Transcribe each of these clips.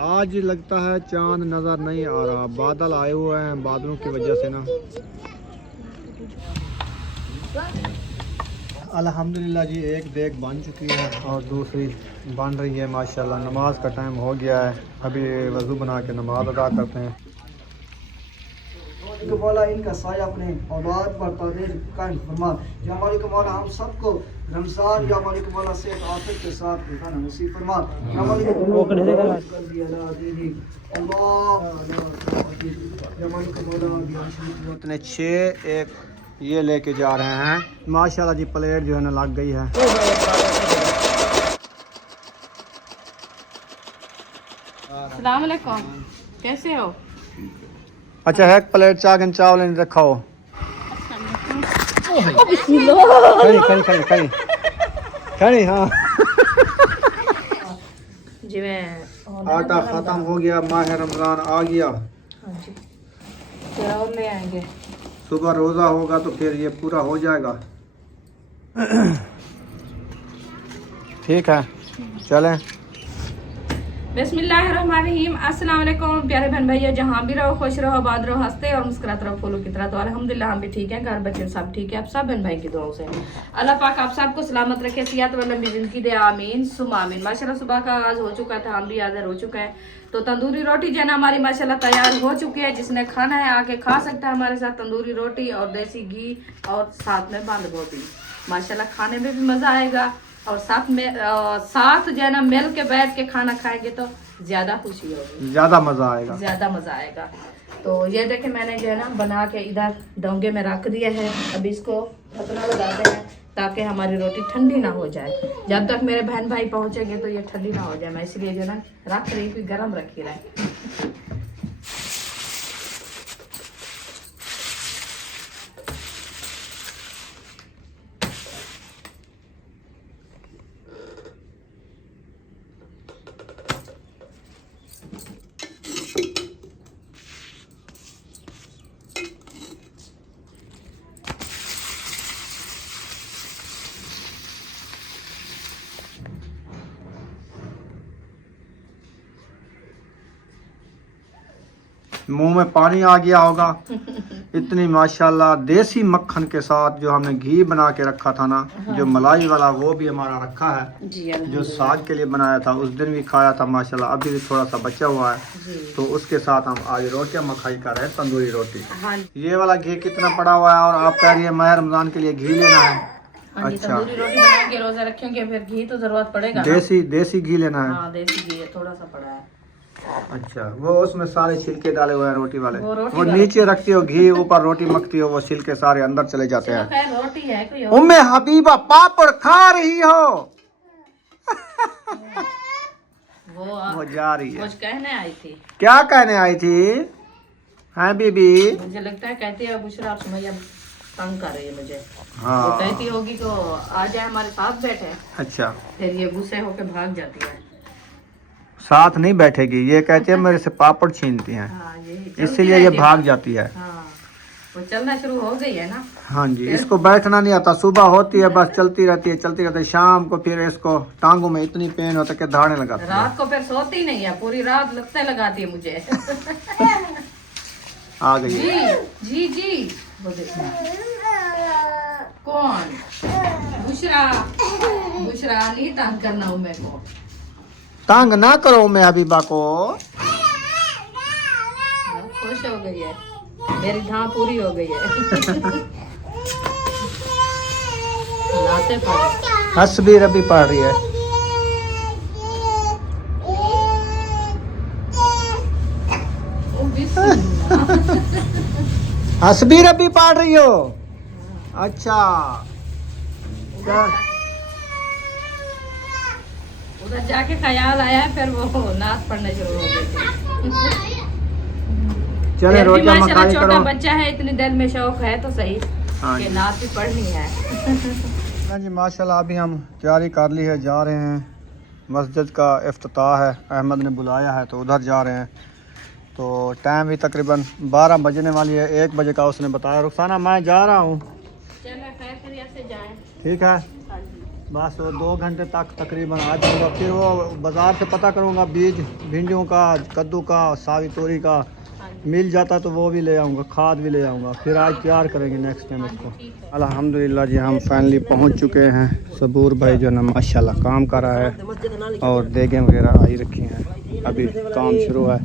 आज लगता है चांद नज़र नहीं आ रहा, बादल आए हुए हैं, बादलों की वजह से ना। अल्हम्दुलिल्लाह जी, एक देग बन चुकी है और दूसरी बन रही है माशाल्लाह। नमाज का टाइम हो गया है, अभी वज़ू बना के नमाज अदा करते हैं। मौला इनका साया अपने औलाद पर ताबीर कायम फरमा। या मालिक मौला हम सबको रमजान या मालिक मौला से आफियत के साथ बिताना नसीब फरमा। या मालिक इतने 6 एक ये लेके जा रहे हैं माशाल्लाह जी। प्लेट जो है ना लग गई है। अस्सलाम वालेकुम, कैसे हो? अच्छा, एक प्लेट चागन चावल नहीं रखा हो। खड़ी खड़ी खड़ी खड़ी खड़ी। हाँ, जी मैं आटा ख़त्म हो गया, माह रमज़ान आ गया। हाँ जी, क्या और ले आएंगे? सुबह रोज़ा होगा तो फिर ये पूरा हो जाएगा। ठीक है, चलें। बिस्मिल्लाहिर्रहमानिर्रहीम। अस्सलाम वालेकुम प्यारे बहन भैया, जहाँ भी रहो खुश रहो, आबाद रहो, हंसते और मुस्कुराते रहो फूलों की तरह। तो अल्हम्दुलिल्लाह हम भी ठीक हैं, घर बच्चे सब ठीक है। आप सब बहन भाई की दुआओं से अल्लाह पाक आप सबको सलामत रखे, सियात व लंबी जिंदगी दे, आमीन सुम आमीन। माशाल्लाह सुबह का आगाज हो चुका था, हम भी हाजिर हो चुका है। तो तंदूरी रोटी जो है ना हमारी माशाल्लाह तैयार हो चुकी है। जिसने खाना है आके खा सकता है हमारे साथ तंदूरी रोटी और देसी घी और साथ में बंद गोभी। माशाल्लाह खाने में भी मजा आएगा और साथ जो है ना मिल के बैठ के खाना खाएंगे तो ज्यादा खुशी होगी, ज़्यादा मज़ा आएगा, ज्यादा मजा आएगा। तो ये देखे मैंने जो है ना बना के इधर डोंगे में रख दिया है। अभी इसको ढकना लगाते हैं ताकि हमारी रोटी ठंडी ना हो जाए। जब तक मेरे बहन भाई पहुंचेंगे तो ये ठंडी ना हो जाए, मैं इसलिए जो है ना रख रही थी, गर्म रखी रहे। मुंह में पानी आ गया होगा। इतनी माशाल्लाह देसी मक्खन के साथ जो हमने घी बना के रखा था ना। हाँ। जो मलाई वाला वो भी हमारा रखा है जी। जो साग के लिए बनाया था उस दिन भी खाया था माशाल्लाह, अभी भी थोड़ा सा बचा हुआ है जी। तो उसके साथ हम आज रोटियां मखाई कर रहे हैं, तंदूरी रोटी। हाँ। ये वाला घी कितना पड़ा हुआ है और आप कह रही है माह रमजान के लिए घी लेना है। हाँ, अच्छा, तंदूरी रोटी बनाएंगे, रोजा रखेंगे, फिर घी तो जरूरत पड़ेगा। देसी घी लेना है। हाँ, देसी घी थोड़ा सा पड़ा है। अच्छा, वो उसमें सारे छिलके डाले हुए हैं रोटी वाले। वो नीचे रखती हो घी, ऊपर रोटी मखती हो, वो छिलके सारे अंदर चले जाते हैं। रोटी है कोई उम्मे हबीबा पापड़ खा रही हो। वो जा रही है। कुछ कहने आई थी। क्या कहने आई थी? हैं बीबी? मुझे लगता है कहती है बुशरा और सुमैया तंग कर रही है मुझे। हाँ, वो कहती होगी तो आ जाए हमारे साथ बैठे। अच्छा, फिर ये गुस्से होके भाग जाती है। साथ नहीं बैठेगी, ये कहती है मेरे से पापड़ छीनती हैं। हाँ, इसीलिए ये भाग जाती है। हाँ, वो चलना शुरू हो गई है ना। हाँ जी, इसको बैठना नहीं आता। सुबह होती है बस चलती रहती है। शाम को फिर इसको टांगों में इतनी पेन होता है कि दहाड़े लगाती है। रात को फिर सोती नहीं है, पूरी रात लगते लगाती है मुझे। आ गई जी जी जी। कौन? बुशरा नहीं तंग करना हूँ मेरे को। तंग ना करो मैं हबीबा को। खुश हो गई है, मेरी धां पूरी हो गई है। हसबीर अभी पढ़ रही है। हसबीर अभी पढ़ रही हो? अच्छा, उधर जाके ख्याल आया है, फिर वो नाच पढ़ने शुरू हो गई। चले रोटियां मखाई करो। छोटा बच्चा है, इतनी देर में शौक है तो सही कि नाच भी पढ़नी है। हाँ जी, माशाल्लाह अभी हम तैयारी कर ली है, जा रहे हैं मस्जिद का इफ्तिताह है, अहमद ने बुलाया है तो उधर जा रहे हैं। तो टाइम भी तकरीबन 12 बजने वाली है, 1 बजे का उसने बताया। रुखसाना मैं जा रहा हूँ। चलो खैर से जाएं। ठीक है, बस वो 2 घंटे तक तकरीबन आ जाऊँगा। फिर वो बाज़ार से पता करूँगा बीज भिंडियों का, कद्दू का, सावी तोरी का मिल जाता तो वो भी ले आऊँगा, खाद भी ले आऊँगा। फिर आज तैयार करेंगे नेक्स्ट टाइम इसको। अल्हम्दुलिल्लाह जी हम फाइनली पहुँच चुके हैं। सबूर भाई जो ना माशाल्लाह काम कर रहा है और देगें वगैरह आई रखी हैं। अभी काम शुरू है।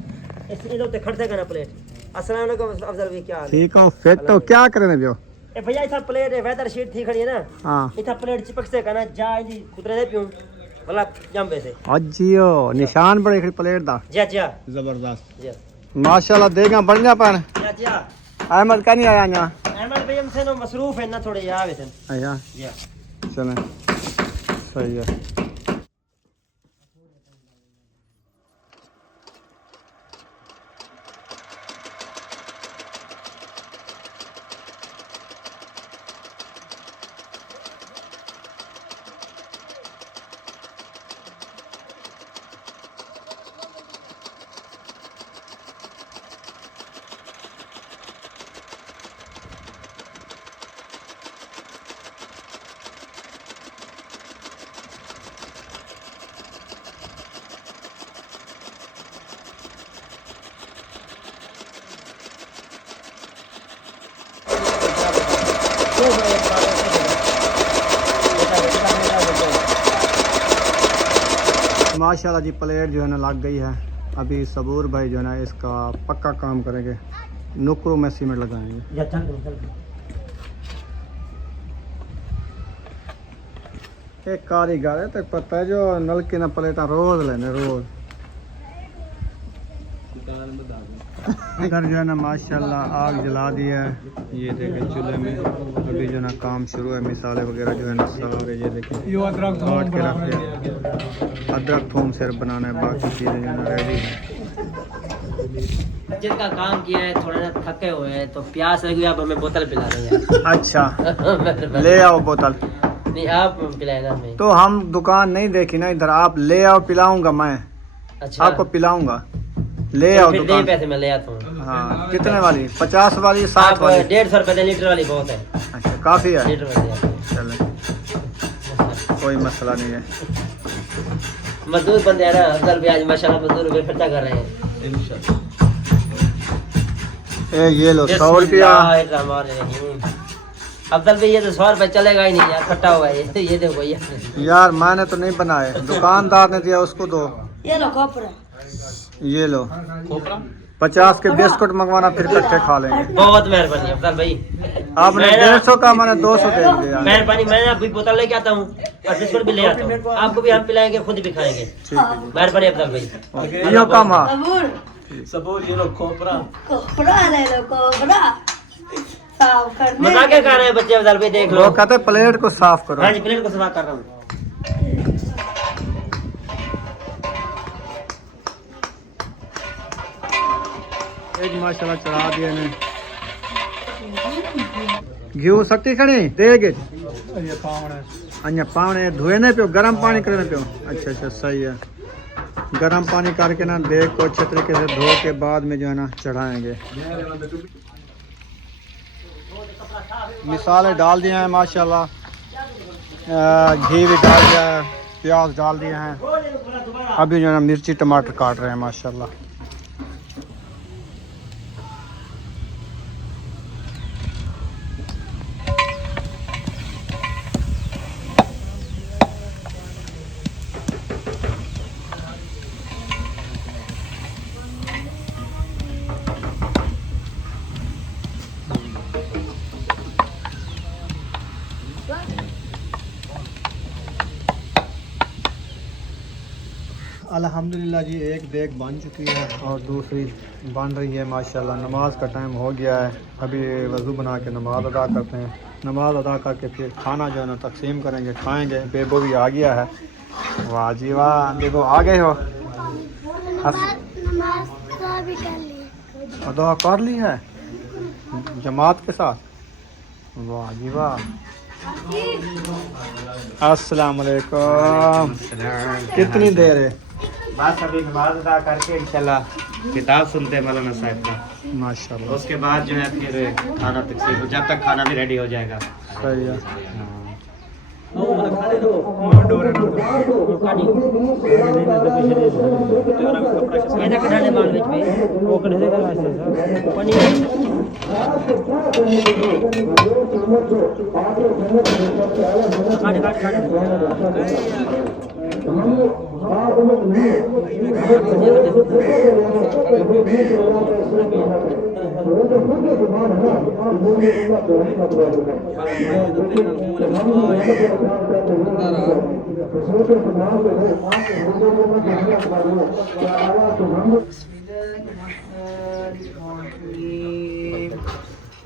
ठीक है फिर तो क्या करें जो भैया इतना प्लेट है वेदर शीट थी खड़ी है ना। हाँ इतना प्लेट चिपक से कहना जा जी कुतरे दे पियूं भला जंबे से अजियो निशान बड़े खड़ी प्लेट दा जा जा जबरदस्त जा माशाल्लाह देगा बढ़िया पर जा जा अहमद का नहीं आया यहाँ अहमद भाई हमसे नो मसरूफ है ना थोड़े आवे थे अच्छा जा चलें सही है। माशाल्लाह जी प्लेट जो है ना लग गई है। अभी सबूर भाई जो है ना इसका पक्का काम करेंगे, नुकरों में सीमेंट लगाएंगे। जा चल एक कारीगर है तो पता है जो नलकी ना प्लेटा रोज लेने रोज इधर जो है ना माशाल्लाह आग जला दी है। ये देखें चूल्हे में अभी जो है ना काम शुरू है। मिसाले वगैरह जो है ना सब ये देखें काट के रख दिया। अदरक थूम सिर्फ बनाना है, बाकी चीज़ें जो है ना रेडी है। जिनका काम किया है थोड़ा ना थके हुए हैं तो प्यास लगी आप हमें बोतल पिला रहे हैं। अच्छा ले आओ बोतल। नहीं आप पिलाए ना हमें। तो हम दुकान नहीं देखी ना इधर, आप ले आओ पिलाऊंगा मैं। अच्छा आपको पिलाऊंगा, ले आओ फिर दे दुकान। पैसे मैं ले आता हूँ। हाँ कितने वाली? 50 वाली 60 वाली? 150 रुपए लीटर वाली बहुत है। अच्छा काफ़ी है, लीटर वाली चले कोई मसला नहीं है। मजदूर बंदे हैं ना अफजल भी आज माशाल्लाह मजदूर रुपए खर्चा कर रहे हैं इंशाल्लाह। ये लो 100 रुपया। अफजल भाई ये तो 100 रुपए चलेगा ही नहीं यार, खट्टा हुआ है ये देखो भैया। यार मैंने तो नहीं बनाए, दुकानदार ने दिया उसको दो। ये लो खोपरा, ये लो 50 के बिस्कुट मंगवाना, फिर इकट्ठे खा लेंगे। बहुत मेहरबानी अफजल भाई। आपने 150 का मैंने 200 दे दिया। मेहरबानी, मैं अभी बोतल लेके आता हूँ और बिस्कुट भी ले आता हूँ। आपको भी हम पिलाएंगे, खुद भी खाएंगे। ठीक है जी। मेहरबानी अफजल भाई। यो काम हाँ सबूर ये लो खोपरा ले लो कोबरा साफ करने। मजाक क्या कर रहे हैं बच्चे अफजल भाई, देख लो। वो कहते प्लेट को साफ करो। हाँ जी प्लेट को साफ कर रहा हूँ। एक माशाल्लाह चढ़ा दिया ने घी सकती खड़ी देगे अन्य पावने धोए नहीं पियो, गर्म पानी करने पियो। अच्छा अच्छा सही है। गर्म पानी करके ना देग को अच्छे तरीके से धो के बाद में जो है ना चढ़ाएंगे। मिसाले डाल दिए हैं माशाल्लाह, घी भी डाल दिया है, प्याज डाल दिए हैं। अभी जो है ना मिर्ची टमाटर काट रहे हैं माशाल्लाह। अल्हम्दुलिल्लाह जी एक देग बन चुकी है और दूसरी बन रही है माशाल्लाह। नमाज का टाइम हो गया है, अभी वज़ू बना के नमाज अदा करते हैं। नमाज अदा करके फिर खाना जो है ना तकसीम करेंगे, खाएंगे। बेबो भी आ गया है। वाह जी वाह, देखो आ गए हो। अदा कर ली है जमात के साथ। वाह जी वाह। अस्सलाम वालेकुम। कितनी देर है? बस अभी नमाज अदा करके इंशाल्लाह किताब सुनते हैं मौलाना साहब की। माशाल्लाह उसके बाद जो है फिर खाना तकसीम, जब तक खाना भी रेडी हो जाएगा। सही है।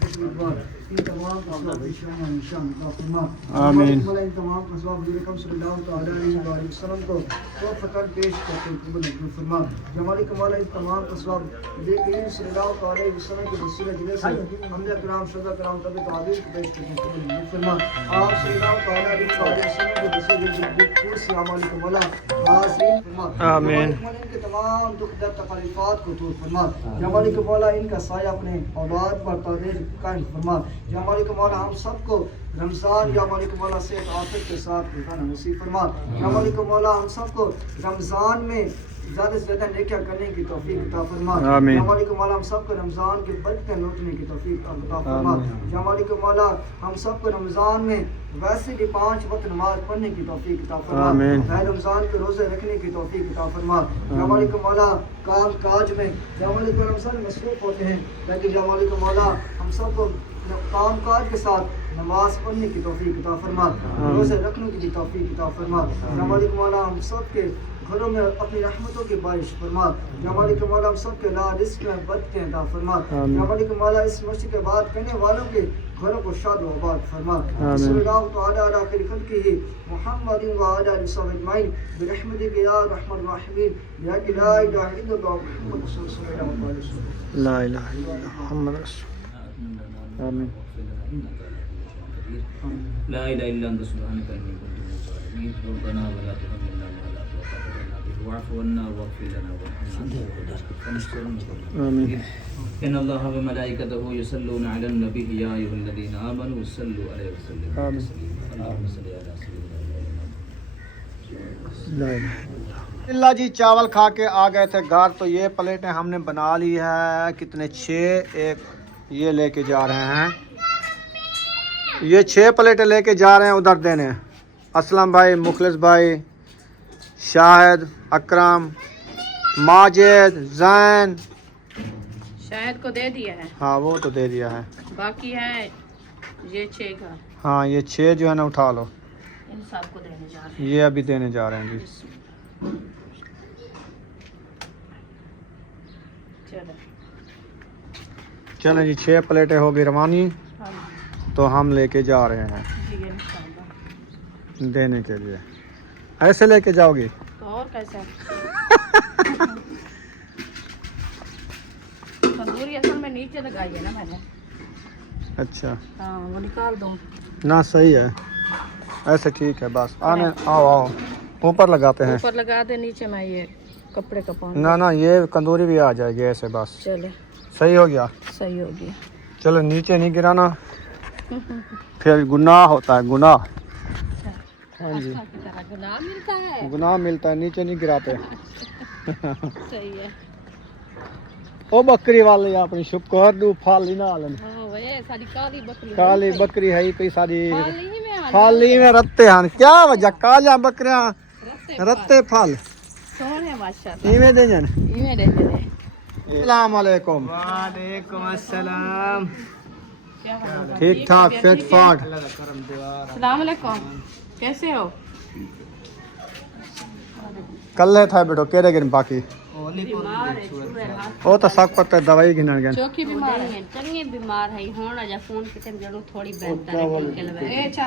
खुशबू बार इन तमाम असबाब शान निशान का फरमा आमीन इन तमाम असबाब हुजूर सल्लल्लाहु अलैहि वसल्लम को तो फकर पेश करते कबूल फरमा या मालिक मौला इन तमाम असबाब लेकिन सल्लल्लाहु अलैहि वसल्लम के वसीले जिले से हमने कराम शुदा कराम तब ताबीर पेश करते कबूल फरमा आप सल्लल्लाहु अलैहि वसल्लम के वसीले जिले से मालिक मौला आमीन के तमाम दुख दर्द तकलीफात को दूर फरमा या मालिक मौला इनका साया अपने औलाद पर ताबीर कायम फरमा या मालिक मौला हम सबको रमजान या मालिक मौला से आफियत के साथ गुजारना नसीब फरमा या मालिक मौला हम सबको रमजान में ज़्यादा से ज़्यादा नेकियां करने की तौफीक अता फरमा या मालिक मौला हम सबको रमजान के बरकतें लूटने की तौफीक अता फरमा या मालिक मौला हम सबको रमजान में वैसे भी 5 वक्त नमाज पढ़ने की तौफीक अता फरमा रमजान के रोजे रखने की तौफीक अता फरमा या मालिक मौला काम काज में या मालिक रमजान में मसरूफ होते हैं लेकिन या मालिक मौला हम सबको काम काज के साथ नमाज पढ़ने की तौफीक अता फरमा रोजे रखने की तौफीक अता फरमा या मालिक मौला हम सबके घरों में अपनी रहमतों की बारिश फरमा या मालिक मौला हम सबके ला रिस्क में बरकतें अता फरमा या मालिक मौला इस मस्जिद के बाद करने वालों के घरों को शाद व आबाद फरमा सल्लल्लाहु तआला अला खैर खल्क़िही मुहम्मदिन व आला आलिहि अजमईन बिरहमतिक या रहमान रहीम या कि ला इलाहा इल्लल्लाह मुहम्मदुर रसूलुल्लाह ला इलाहा इल्लल्लाह मुहम्मद रसूल आमीन ला इलाहा इल्ला अंत सुब्हानका इन्नी कुन्तु मिनज़ ज़ालिमीन रब्बना व ला तुहम्मिलना मा ला ताक़ता लना बिही वाअफ़ु अन्ना वग़फ़िर लना वरहमना आमीन इन्न अल्लाह व मलाइकतहु युसल्लूना अलन नबी या अय्युहल्लज़ीना आमनू सल्लु अलैहि व सल्लिमू तस्लीमा अल्लाहुम्मा सल्लि अला सय्यिदिना अल्लाह जी चावल खा के आ गए थे घर तो ये प्लेटें हमने बना ली है कितने 6 एक ये लेके जा रहे हैं ये 6 प्लेटें लेके जा रहे हैं उधर देने असलम भाई मुखलिस भाई शाहिद अकरम माजिद जैन शाहिद को दे दिया है हाँ वो तो दे दिया है बाकी है ये 6 का हाँ ये 6 जो है ना उठा लो इन सबको देने जा रहे ये अभी देने जा रहे हैं जी हैं चलो चलें जी 6 प्लेटें हो गई रवानी हाँ तो हम लेके जा रहे हैं जी इंशाल्लाह देने के लिए ऐसे लेके जाओगी तो और कैसा तंदूरी असल में नीचे लगाई है ना मैंने अच्छा हाँ वो निकाल दूँ ना सही है ऐसे ठीक है बस आने आओ आओ ऊपर लगाते हैं ऊपर लगा दे नीचे मैं ये कपड़े का पानी ना ना ये कंदूरी भी आ जाएगी ऐसे बस चले सही हो गया सही हो गया चलो नीचे नहीं गिराना फिर गुनाह होता है गुनाह हाँ जी गुनाह मिलता है गुनाह मिलता है नीचे नहीं गिराते सही है ओ बकरी वाले अपनी शुक्र दू फाली ना आलन हाँ वे सारी काली बकरी है ही सारी खाली ही में फाली में रत्ते हैं क्या वजह कालियां बकरियां रत्ते फल सोने माशाल्लाह इवें दे जन इन्हें दे दे अस्सलाम वालेकुम वालेकुम अस्सलाम क्या हाल है? ठीक ठाक फिट फाट अस्सलाम वालेकुम कैसे हो कल था बेटो केरे गिन बाकी वो तो सब पता है, दवाई गिनन गए चौकी बीमार है चंगे बीमार है होना जा फोन पे तुम जरूर थोड़ी बेहतर है के लगे ए चा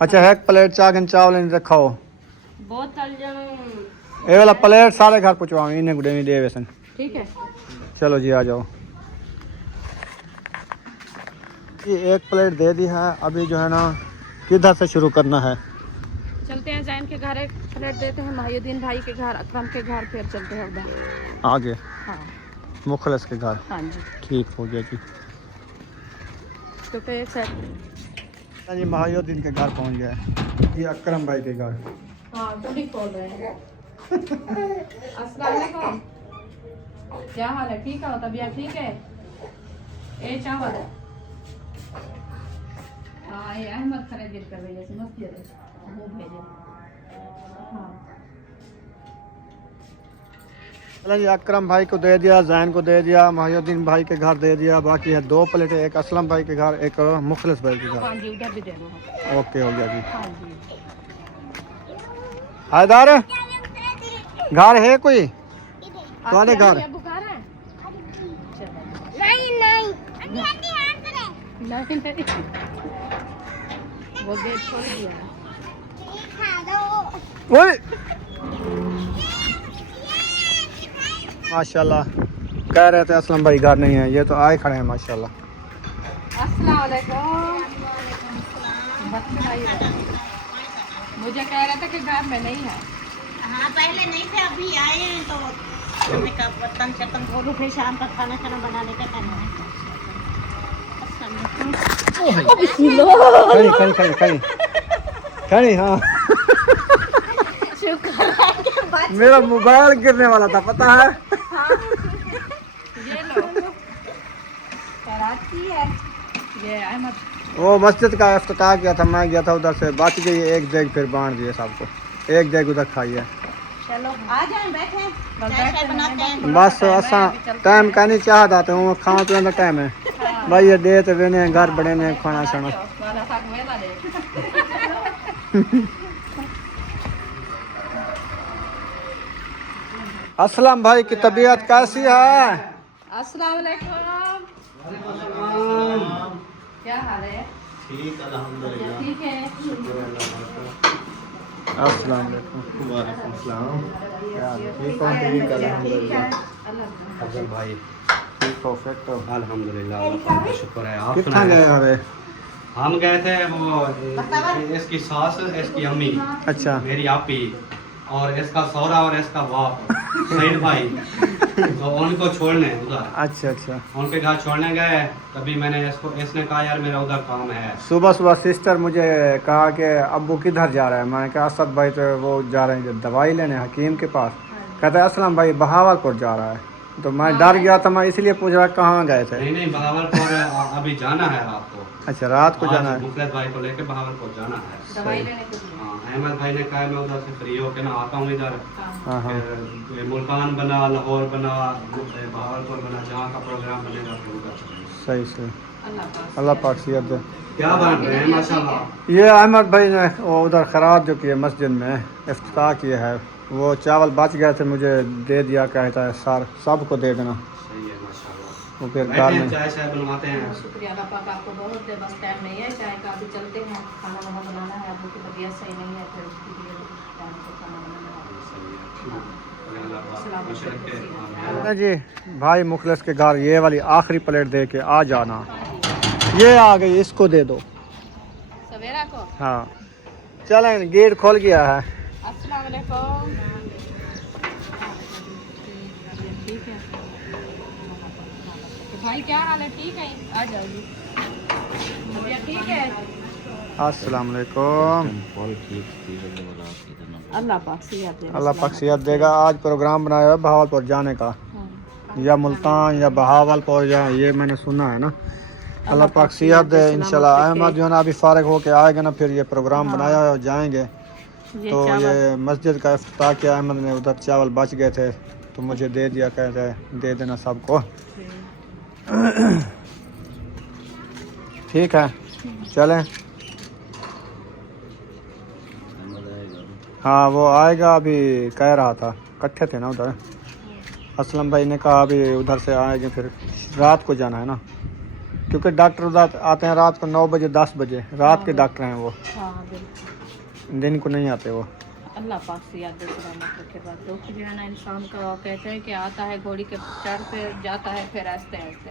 अच्छा एक प्लेट चागन चावल नहीं रखाओ बोतल जनो ये वाला प्लेट सारे घर पहुँचवाओ इन्हें गुडे नहीं दे वैसन ठीक है चलो जी आ जाओ ये एक प्लेट दे दी है अभी जो है ना किधर से शुरू करना है चलते हैं जैन के घर एक प्लेट देते हैं माहिउद्दीन भाई के घर अकरम के घर फिर चलते हैं उधर आगे हाँ मुखलस के घर हाँ जी ठीक हो गया जी क्योंकि एक साइड जी माहिउद्दीन के घर पहुंच गया ये अकरम भाई के घर हाँ तो ठीक बोल रहे हैं अस्सलाम वालेकुम क्या हाल है ठीक है तबीयत ठीक है ए चावल हाँ ये अहमद खरीद कर रही है समझ दिया वो भेजे हाँ चलो जी अकरम भाई को दे दिया जैन को दे दिया माहिउद्दीन भाई के घर दे दिया बाकी है 2 प्लेटें एक असलम भाई के घर एक मुखलिस भाई के घर हाँ जी उधर भी देना है ओके हो गया जी हाँ जी हैदर घर है कोई तुम्हारे घर आपके बुखार है नहीं नहीं नहीं वो गेट खोल दिया है ओए माशाल्लाह कह रहे थे असलम भाई घर नहीं है ये तो आए खड़े हैं माशाल्लाह अस्सलाम वालेकुम मुझे कह रहे थे कि घर में नहीं है हाँ पहले नहीं थे अभी आए हैं तो हमने कहा बर्तन शर्तन धो फिर शाम का खाना खाना बनाने का करना है खड़ी खड़ी खड़ी खड़ी खड़ी हाँ मेरा मोबाइल गिरने वाला था पता है ये लो कराची है ये अहमद वो मस्जिद का इफ्तिताह किया था मैं गया था उधर से बच गई एक जग फिर बांट दिए सबको एक जग उधर खाइए चलो आ जाए बैठे चाय बनाते हैं बस असा टाइम का नहीं चाहता तो खाना पीने का टाइम है भाई ये दे तो वेने घर बड़े ने खाना शाना वाला साग मेरा दे असलम भाई की तबीयत कैसी है अस्सलाम वालेकुम क्या हाल है ठीक अल्हम्दुलिल्लाह ठीक है अस्सलाम वालेकुम वालेकुम सलाम ठीक हो ठीक अल्हम्दुलिल्लाह अफजल भाई ठीक हो फिट हो अल्हम्दुलिल्लाह अल्लाह का शुक्र है आप कितना गए अबे हम गए थे वो इसकी सास इसकी अम्मी अच्छा मेरी आपी और इसका सौरा और इसका बाप सईद भाई तो उनको छोड़ने उधर अच्छा अच्छा उनके घर छोड़ने गए तभी मैंने इसने कहा यार मेरा उधर काम है सुबह सुबह सिस्टर मुझे कहा कि अब्बू किधर जा रहा है मैंने कहा असद भाई तो वो जा रहे हैं दवाई लेने हकीम के पास कहते हैं असलम भाई बहावलपुर जा रहा है तो मैं डर गया था मैं इसलिए पूछ रहा कहाँ गए थे नहीं नहीं बहावलपुर अभी जाना है रात को अच्छा रात को जाना है मुखलिस भाई को लेके बहावलपुर जाना है दवाई लेने के लिए हाँ, अहमद भाई ने कहा मैं उधर से फ्री होके ना आता हूँ इधर हाँ हाँ फिर मुल्तान बना लाहौर बना बहावलपुर बना जहाँ का प्रोग्राम बनेगा तो उधर चलेंगे। सही सही अल्लाह पाक अल्लाह पाक सियत दे क्या बन रहे हैं माशाल्लाह ये अहमद भाई ने वो उधर खराज जो किए मस्जिद में इफ्तिताह किया है वो चावल बच गए थे मुझे दे दिया कहता है सर सबको दे देना सही है माशाल्लाह वो फिर बैठे कार हैं, में चाय चाय बनवाते हैं शुक्रिया अल्लाह पाक आपको बहुत दे बस टाइम नहीं है चाय का अभी चलते हैं खाना वाना बनाना है अबू की तबीयत सही नहीं है फिर उसके लिए टाइम से खाना बनाना है अल्लाह पाक खुश रखे ना जी भाई मुखलिस के घर ये वाली आखिरी प्लेट दे के आ जाना ये आ गई इसको दे दो सवेरा को हाँ चलें गेट खोल गया है अस्सलाम वालेकुम ठीक है तो भाई क्या हाल है ठीक है आ जाओगी तबीयत ठीक है अस्सलाम वालेकुम अल्लाह पाक सियात दे अल्लाह पाक सियत देगा आज प्रोग्राम बनाया है बहावलपुर जाने का या मुल्तान या बहावलपुर या ये मैंने सुना है ना अल्लाह पाक सियत दे इंशाल्लाह अहमद जो है ना अभी फारिग होके आएगा ना फिर ये प्रोग्राम बनाया है और जाएंगे तो ये मस्जिद का इफ्तिताह किया अहमद ने उधर चावल बच गए थे तो मुझे दे दिया कहते हैं दे देना सबको ठीक है चलें हाँ वो आएगा अभी कह रहा था इकट्ठे थे ना उधर असलम भाई ने कहा अभी उधर से आएंगे, फिर रात को जाना है ना, क्योंकि डॉक्टर उधर आते हैं रात को 9 बजे 10 बजे, रात के डॉक्टर हैं वो, हाँ बिल्कुल। दिन को नहीं आते वो। अल्लाह पाक से याद सलामत रखे। बात दुख जो है ना इंसान का, कहते हैं कि आता है घोड़ी के चढ़ पे जाता है, फिर आस्ते आस्ते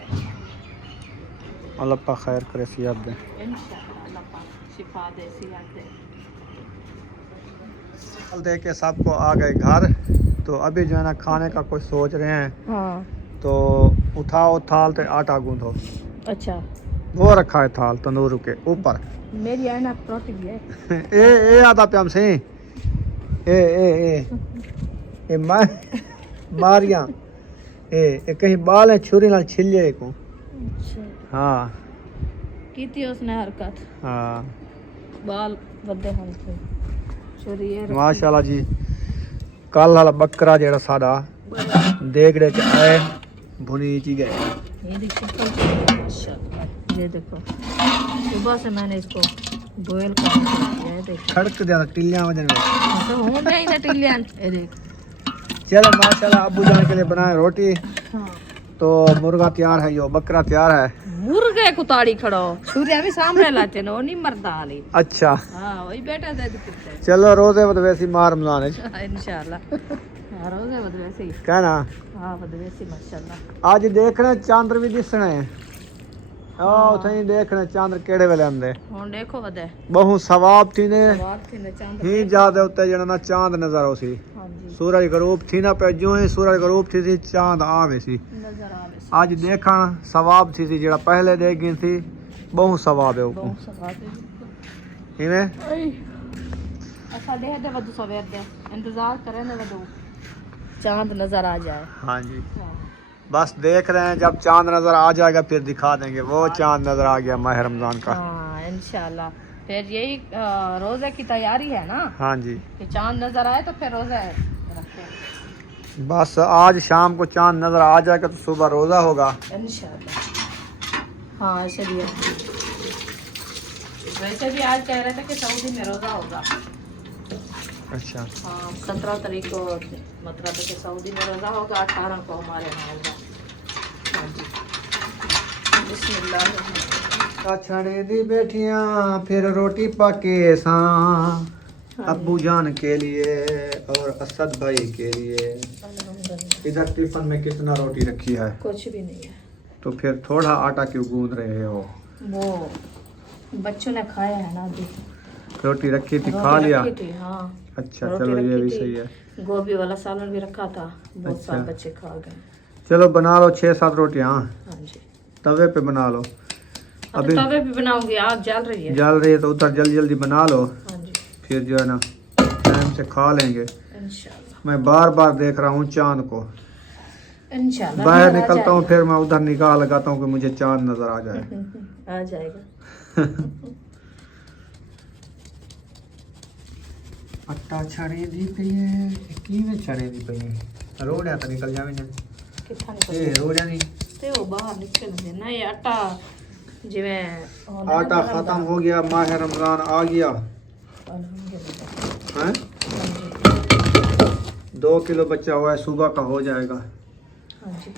अल्लाह पाक खैर करे, सियात दे। इंशाअल्लाह अल्लाह पाक शिफा दे, सियात दे। चल दे के सबको आ गए घर, तो अभी जो है ना खाने का कुछ सोच रहे हैं। हाँ तो उठाओ थाल ते आटा गूंदो, अच्छा, वो रखा है थाल तंदूर के ऊपर। मेरी है ना रोटी भी है। ए आदा प्याम से ए मारिया ए कहीं बाल है छुरी नाल छिले को। हाँ की थी उसने हरकत, हाँ बाल बदे हम थे चोरी है। माशाल्लाह जी। कल वाला बकरा जेड़ा साडा देखड़े के आए भुनी ची गए। ये देखो माशाल्लाह, ये देखो सुबह से मैंने इसको बॉयल कर दिया। ये देखो खड़क दे टिल्लियां वजन में तो हो गई ना टिलियन। ये देख, चलो माशाल्लाह अब्बू जान के लिए बनाए रोटी। हाँ तो मुर्गा तैयार है, यो बकरा तैयार है। मुर्गे कुताड़ी खड़ो, सूर्य भी सामने लाते ना, वो नहीं मरदा हाली। अच्छा हाँ वही बेटा दे कितने चलो रोजे बद वैसी मार रमजान है इंशाल्लाह। हाँ रोजे बद वैसे ही, कहना। हाँ बद वैसे ही माशाल्लाह। आज देखने चांद्र भी दिसने उथे ही देखने चांद्र केड़े वेले आंदे। हुन देखो बदे बहु सवाब थी ने सवाब थी ने चांद ही ज्यादा उत्ते जणा ना चांद नजर आओ सी। हाँ जी सूरज गरूब थी ना पे, जो ही सूरज गरूब थी चांद आवे सी। नजर आवे आज देखण सवाब थी जेड़ा पहले देख गई थी, बहु सवाब है ऊपर। बहुत सवाब है। इवें ऐसा दे दे वदू सवेर दे इंतजार करें ना वदू चांद नजर आ जाए। हाँ जी हाँ। बस देख रहे हैं, जब चांद नजर आ जाएगा फिर दिखा देंगे। वो चांद नजर आ गया माह रमजान का। हाँ इंशाल्लाह। फिर यही रोजे की तैयारी है ना, हाँ जी कि चांद नजर आए तो फिर रोजे रखें बस आज शाम को चांद नजर आ जाएगा तो सुबह रोजा होगा इंशाल्लाह। हाँ चलिए, वैसे भी आज कह रहे थे कि सऊदी में रोजा होगा। अच्छा हाँ 17 तारीख को मतलब कि सऊदी में रोजा होगा, 18 को हमारे यहाँ होगा। हाँ जी बिस्मिल्लाह। छड़े दी बैठियां फिर रोटी पाके सा अब्बू जान के लिए और असद भाई के लिए। इधर टिफिन में कितना रोटी रखी है? कुछ भी नहीं है। तो फिर थोड़ा आटा क्यों गूंद रहे हो? वो बच्चों ने खाया है ना अभी, रोटी रखी थी, रोटी खा लिया। रखी थी, हाँ अच्छा रोटी चलो ये रखी भी थी। सही है। गोभी वाला सालन भी रखा था, बहुत अच्छा। सारे बच्चे खा गए। चलो बना लो 6-7 रोटियां, हाँ जी तवे पे बना लो। अभी तवे पे बनाऊंगी, आग जल रही है। जल रही है तो उधर जल्दी जल्दी बना लो, हाँ जी फिर जो है ना टाइम से खा लेंगे। इंशाल्लाह मैं बार बार देख रहा हूँ चांद को, इंशाल्लाह बाहर नजर आ निकलता हूँ फिर मैं उधर निगाह लगाता हूँ कि मुझे चांद नजर आ जाए। जाएगा। आ जाएगा। आटा छड़े दी पई है की में छड़े दी पई है रोड़िया तो निकल जावे ना कितना ए रोड़िया नहीं ते वो बाहर निकल गए ना। ये आटा जिवें होना आटा ना खत्म हो गया, माह रमजान आ गया अल्हम्दुलिल्लाह। है। 2 किलो बचा हुआ है, सुबह का हो जाएगा। हाँ जी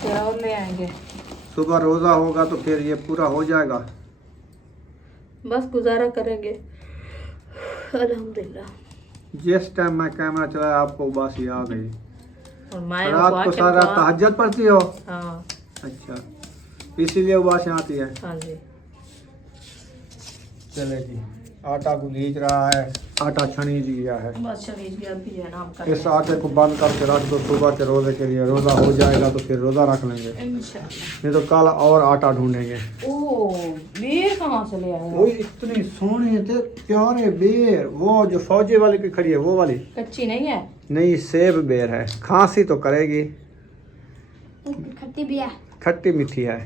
फिर और ले आएंगे। सुबह रोजा होगा तो फिर ये पूरा हो जाएगा। बस गुजारा करेंगे अल्हम्दुलिल्लाह। जिस टाइम मैं कैमरा चलाया आपको उबासी आ गई। और माए रात को सारा तहज्जुद पढ़ती हो? हाँ अच्छा इसीलिए उबासी आती है। हाँ जी चले जी आटा गुलीच रहा है, आटा छनी दिया है। बस शरीर भी अभी है ना हम कर इस आटे को बंद करके रख दो, सुबह के रोजे के लिए रोजा हो जाएगा तो फिर रोजा रख लेंगे, इंशाल्लाह। नहीं तो कल और आटा ढूंढेंगे। ओह बेर कहाँ से ले आए? वो इतनी सोहनी थे प्यारे बेर, वो जो फौजी वाली की खड़ी है वो वाली कच्ची नहीं है? नहीं, सेब बेर है। खांसी तो करेगी, खट्टी भी है। खट्टी मीठी है।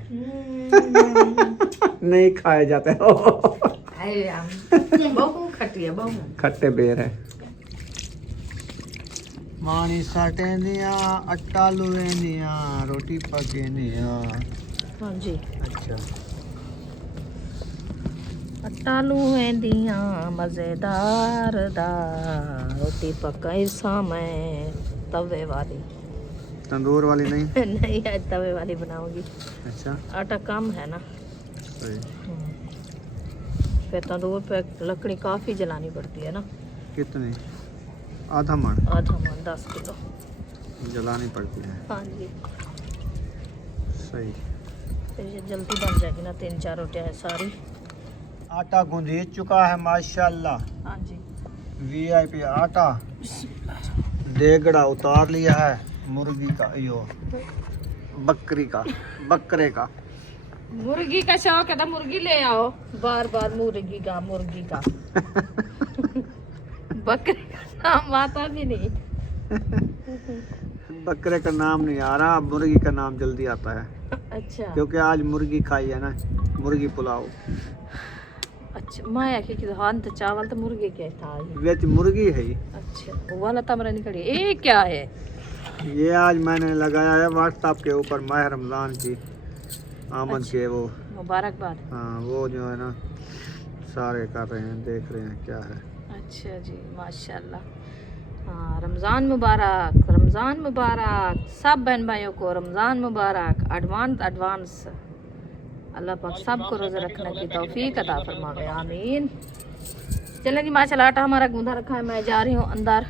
नहीं खाए जाते हो। बहु खट्टी है, बहु खट्टे बेर है। मानी साटे दिया आटा लुए दिया रोटी पके दिया। हाँ जी अच्छा आटा लूए दिया मजेदार दा रोटी पकाई सा मैं तवे वाली। तंदूर वाली नहीं? नहीं, आज तवे वाली बनाऊंगी। अच्छा आटा कम है ना, सही। फिर तंदूर पे लकड़ी काफ़ी जलानी पड़ती है ना। कितनी? आधा मन आधा मन 10 किलो। जलानी पड़ती है। हाँ जी, सही। फिर ये जल्दी बन जाएगी ना, 3-4 रोटियाँ है सारी। आटा गूंद चुका है माशाल्लाह। हाँ जी, वीआईपी आटा। देगड़ा उतार लिया है मुर्गी का, यो बकरे का। मुर्गी का शौक है तो मुर्गी ले आओ, बार बार मुर्गी का बकरे का नाम आता भी नहीं। बकरे का नाम नहीं आ रहा, मुर्गी का नाम जल्दी आता है। अच्छा क्योंकि आज मुर्गी खाई है ना, मुर्गी पुलाव। अच्छा, माया के हाथ तो चावल तो मुर्गे के था ही। वेच मुर्गी है ही। अच्छा, वो वाला तमरा निकली। ये क्या है? ये आज मैंने लगाया है व्हाट्सएप के ऊपर, माह रमजान की आमद के वो मुबारकबाद। हाँ, वो जो है ना सारे कर रहे हैं, देख रहे हैं क्या है। अच्छा जी, माशाल्लाह। हाँ, रमज़ान मुबारक, रमज़ान मुबारक, सब बहन भाइयों को रमज़ान मुबारक। एडवांस अल्लाह पाक सबको रोज़े रखने की तौफीक अता फरमावे, आमीन। चलें जी, माशाल्लाह आटा हमारा गूंधा रखा है। मैं जा रही हूँ अंदर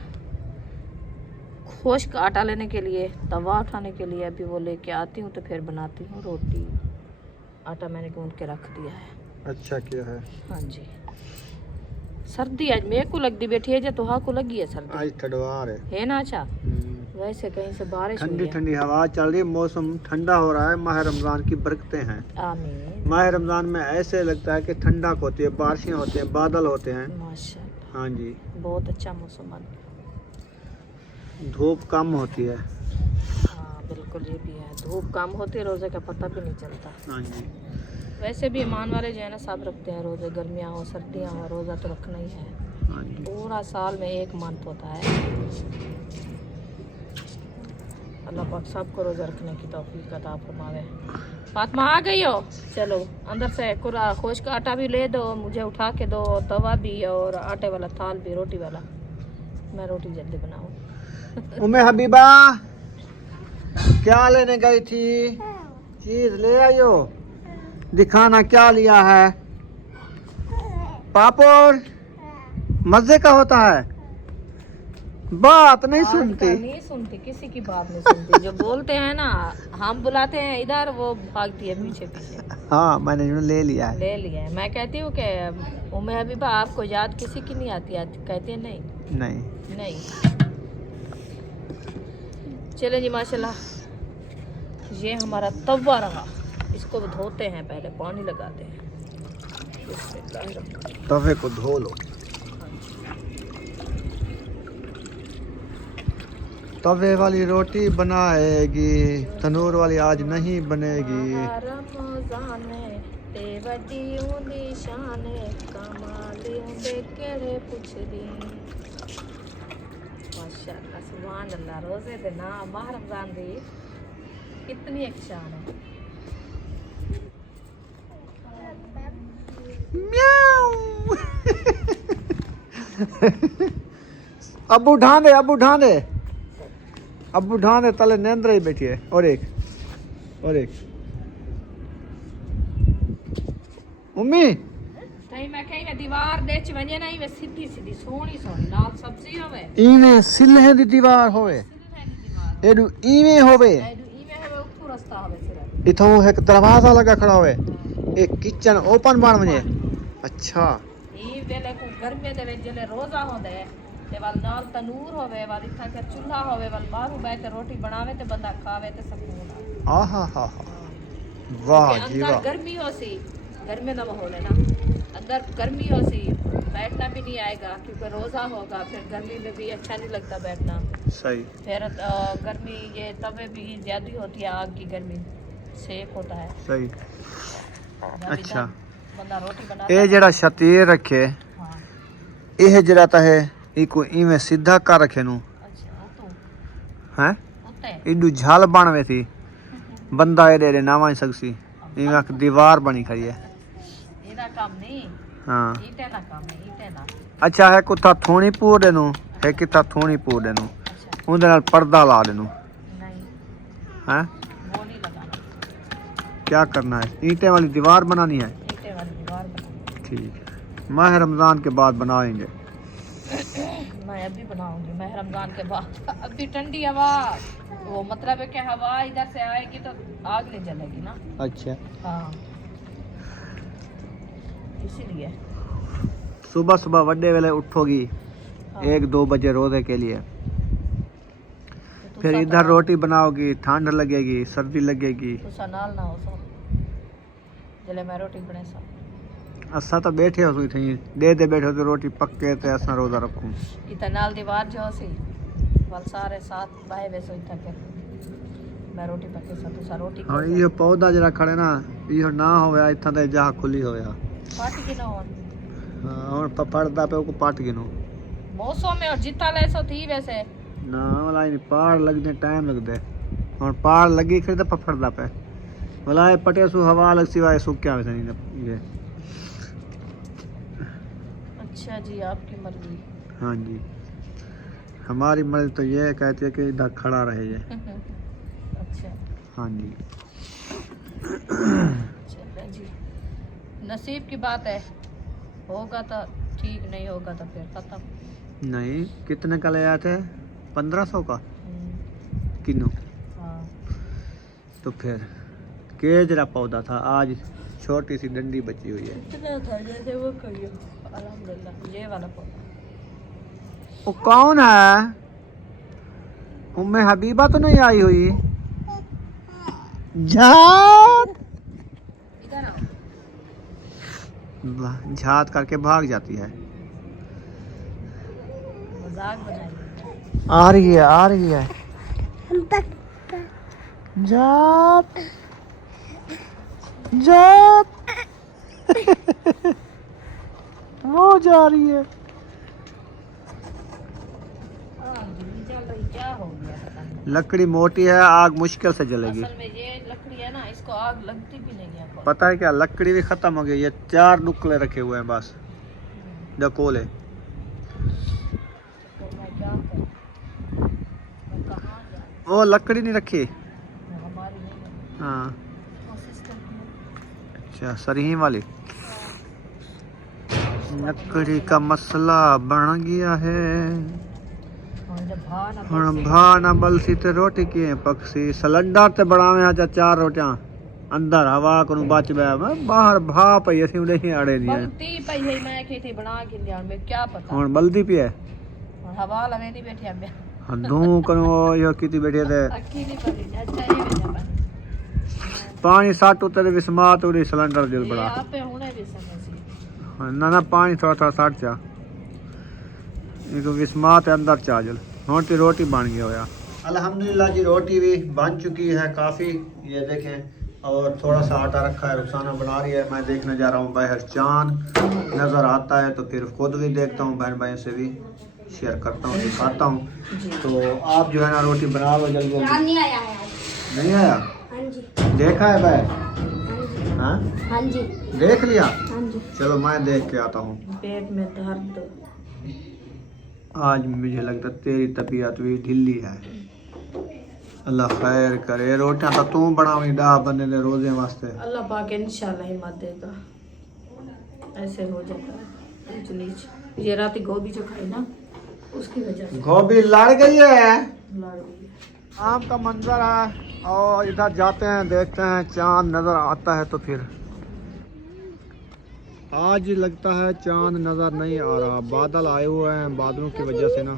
खुश्क आटा लेने के लिए, तवा उठाने के लिए। अभी वो लेके आती हूँ तो फिर बनाती हूँ रोटी। आटा मैंने गूंद के रख दिया है। अच्छा किया है। हाँ जी, सर्दी आज मेरे को लगती बैठी है, जो तुहा को लगी है सर्दी आज ठंडवार है ना। अच्छा, वैसे कहीं से बारिश हुई ठंडी है। ठंडी हवा चल रही है, मौसम ठंडा हो रहा है। माह रमजान की बरकतें हैं। आमीन। माह रमजान में ऐसे लगता है कि ठंडक होती है, बारिशें होती हैं, बादल होते हैं। माशाल्लाह, हाँ जी, बहुत अच्छा मौसम बन। धूप कम होती है। हाँ बिल्कुल, ये भी है, धूप कम होती है, रोज़े का पता भी नहीं चलता। हाँ जी, वैसे भी ईमान वाले जो है ना सब रखते हैं रोज़े, गर्मियाँ हो सर्दियाँ हो, रोज़ा तो रखना ही है। हाँ जी। पूरा साल में एक मंथ होता है। अल्लाह पाक सबको रोज़ा रखने की तौफीक अता फरमावे। फातिमा आ गई हो? चलो अंदर से कुरा खुश्क आटा भी ले दो, मुझे उठा के दो, तवा भी और आटे वाला थाल भी, रोटी वाला। मैं रोटी जल्दी बनाऊँ। उम्मे हबीबा क्या लेने गई थी? चीज ले आई हो? दिखाना क्या लिया है। पापड़ मजे का होता है। बात नहीं सुनती। नहीं सुनती, किसी की बात नहीं सुनती। जो बोलते हैं ना, हम बुलाते हैं इधर, वो भागती है पीछे पीछे। हाँ, मैंने जो ले लिया है। ले लिया है। मैं कहती हूँ कि उम्मे हबीबा आपको याद किसी की नहीं आती? कहती है नहीं नहीं। नहीं। चले जी, माशाल्लाह ये हमारा तवा रहा, इसको धोते हैं, पहले पानी लगाते हैं। तवे को धो लो। तवे वाली रोटी बनाएगी, तंदूर वाली आज नहीं बनेगी। रमज़ान ते वड्डी उंदी शान, कमाल उंदे केड़े पुछदी। माशाअल्लाह, सुभान अल्लाह। रोज़े दे ना माह रमज़ान दी कितनी एक शान है। अबू ढांडे, अबू ढांडे, अबू ढांडे तले नेंद्र ही बैठी है। और एक मम्मी नहीं, मैं कहीं दीवार दे च वने नहीं, वे सीधी सीधी सोहनी सोहनी नाल सब्जी होवे, इने सिल्हे दी दीवार होवे, एडू इवे होवे, इवे होवे, उठू रास्ता होवे सिर्फ। इथों एक दरवाजा लगा खड़ा होवे, एक किचन ओपन बन वने। अच्छा, ई वेले को गर्मी दे विच जले रोजा होंदे ते वाल नाल तनूर होवे, वाल इथा के चूल्हा होवे, वाल बाहर बैठ के रोटी बनावे ते बंदा खावे ते सुकून आ। आहा हा हा, वाह जी अंदर वाह। गर्मी हो सी, गर्मी का माहौल है ना, अंदर गर्मी हो सी, बैठना भी नहीं आएगा क्योंकि रोज़ा होगा। फिर गर्मी में भी अच्छा नहीं लगता बैठना। सही। फिर गर्मी ये तवे भी ज़्यादा होती है, आग की गर्मी, सेक होता है। सही। जब अच्छा, इधर बंदा रोटी बना ये जरा शतीर रखे, हाँ। ये जरा ता है इको इवें सीधा कर रखे नु अच्छा, हैं उत्ते इडू झाल बनवे थी, बंदा ए दे ना मान सकसी, इवें एक दीवार बनी खड़ी है। ਇਹਦਾ ਕੰਮ ਨਹੀਂ, हाँ, ईटे ਦਾ ਕੰਮ ਹੈ, ईटे ਦਾ। अच्छा है कुत्ता थोड़ी पूर देनु है, किता थोड़ी पूर देनु, अच्छा, ਉਹਦੇ ਨਾਲ पर्दा ला देनु। नहीं हैं? वो नहीं लगाना, क्या करना है? ईंटें वाली दीवार बनानी है। ईंटे वाली दीवार बनानी। ठीक है, माह रमज़ान के बाद बनाएंगे। मैं अभी बनाऊंगी, मैं रमजान के बाद। अभी ठंडी हवा, वो मतलब है कि हवा इधर से आएगी तो आग नहीं जलेगी ना। अच्छा, हाँ, इसीलिए सुबह सुबह वड्डे वेले उठोगी हाँ। 1-2 बजे रोजे के लिए, तो फिर इधर रोटी बनाओगी, ठंड लगेगी, सर्दी लगेगी। तुसा नाल ना हो सो जले मैं रोटी बने सा। असा तो बैठे हो थी, दे बैठे तो रोटी पक्के ते असा रोजा रखूं। इतना नाल दीवार जो सी वल सारे साथ बाहे वैसो इतना के मैं रोटी पके सा तुसा रोटी हाँ, ये पौधा जरा खड़े ना, ये ना होया इतना ते जहाँ खुली होया। पार्टी की ना हो हाँ, और पड़दा पे को पाट गिनो मौसम में और जिता ले सो थी वैसे ना वाला इन पार लगने टाइम लगदे, और पार लगी फिर तो पड़दा पे वाला पटे सु हवा लग सिवाय सूक्या वैसे नहीं ये। अच्छा जी, आपकी मर्जी। हाँ जी, हमारी मर्जी तो ये कहती है कि इधर खड़ा रहे ये। अच्छा हाँ जी, चलो जी, नसीब की बात है, होगा तो ठीक, नहीं होगा तो फिर खत्म। नहीं कितने का ले आए थे? 1500 का हम्म, किलो। हाँ, तो फिर केजरा पौधा था, आज छोटी सी डंडी बची हुई है। कितना था जैसे वो करियो। अल्हम्दुलिल्लाह, ये वाला पौधा। वो कौन है? उम्मे हबीबा तो नहीं आई हुई? झात इधर आओ। झात करके भाग जाती है। मजाक बनाइए। आ रही है, आ रही है। जात जात वो जा रही है। चल रही, क्या हो गया पता नहीं। लकड़ी मोटी है, आग मुश्किल से जलेगी। असल में ये लकड़ी है ना, इसको आग लगती भी नहीं है। पता है क्या, लकड़ी भी खत्म हो गई है, 4 नुकले रखे हुए हैं बस, डकोले। तो मैं क्या करूं? मैं कहाँ जाऊं? वो लकड़ी नहीं रखी। हमारी नहीं है। हाँ, कोशिश करती हूँ। अच्छा, सरही वाली लकड़ी का मसला बन गया है। और जब भा ना ਹੁਣ ਭਾ ਨਾ ਬਲਸੀ ਤੇ ਰੋਟੀ ਕਿਵੇਂ ਪਕਸੀ ਸਿਲੰਡਰ ਤੇ ਬਣਾਵੇਂ ਆ 4 ਰੋਟੀਆਂ ਅੰਦਰ ਹਵਾ ਨੂੰ ਬਚ ਬੈ ਬਾਹਰ ਭਾ ਪਈ ਅਸੀਂ ਉਹਦੇ ਹੀ ਆੜੇ ਦੀਆਂ बनती पई है, मैं की थी बना के लिया, मैं क्या पता। ਹੁਣ ਬਲਦੀ ਪਈ ਹੈ हवा लगे नहीं बैठी मैं ਹੱਦੋਂ ਕਨੂੰ ਇਹ ਕੀਤੀ ਬੈਠੀ ਤੇ अक्की नहीं पड़ी। अच्छा ये बेटा ਪਾਣੀ ਸੱਟ ਉੱਤੇ ਦੇ ਵਿਸਮਾਤ ਉਹਦੀ ਸਿਲੰਡਰ ਜਲ ये ਬੜਾ आप पे होने भी समय सी। ਨਾ ਨਾ ਪਾਣੀ ਥੋੜਾ ਥੋੜਾ ਸੱਟ ਜਾ ਇਹ ਕੋ ਵਿਸਮਾਤ ਅੰਦਰ ਚਾ ਜਲ ਹੁਣ ਤੇ रोटी बन गया होया। अल्हम्दुलिल्लाह जी, रोटी भी बन चुकी है काफ़ी, ये देखें। और थोड़ा सा आटा रखा है, रुखसाना बना रही है, मैं देखने जा रहा हूँ बाहर चांद नज़र आता है तो फिर खुद भी देखता हूँ, बहन भाई से भी शेयर करता हूँ, दिखाता हूँ। तो आप जो है ना रोटी बना लो जल्दी। नहीं आया है। नहीं आया? हाँ जी। देखा है भाई? हाँ, हाँ जी। देख लिया? हाँ जी। चलो मैं देख के आता हूँ। पेट में दर्द। आज मुझे लगता तेरी तबीयत भी ढिल्ली है। अल्लाह खैर करे। रोटियां तो तू बनावी 10 बंदे दे रोजे वास्ते। अल्लाह पाक इंशाल्लाह हिम्मत देगा, ऐसे हो जाता है ऊंच नीच। ये रात गोभी जो खाई ना, उसकी वजह से गोभी लड़ गई है। लड़ गई। आम का मंजर है और इधर जाते हैं, देखते हैं चांद नज़र आता है तो फिर। आज लगता है चांद नज़र नहीं आ रहा, बादल आए हुए हैं, बादलों की वजह से ना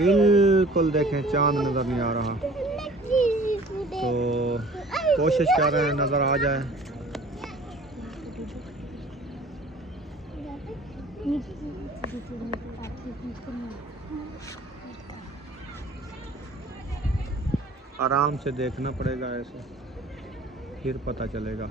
बिल्कुल देखें चांद नज़र नहीं आ रहा। तो कोशिश कर रहे हैं नज़र आ जाए। आराम से देखना पड़ेगा, ऐसे फिर पता चलेगा।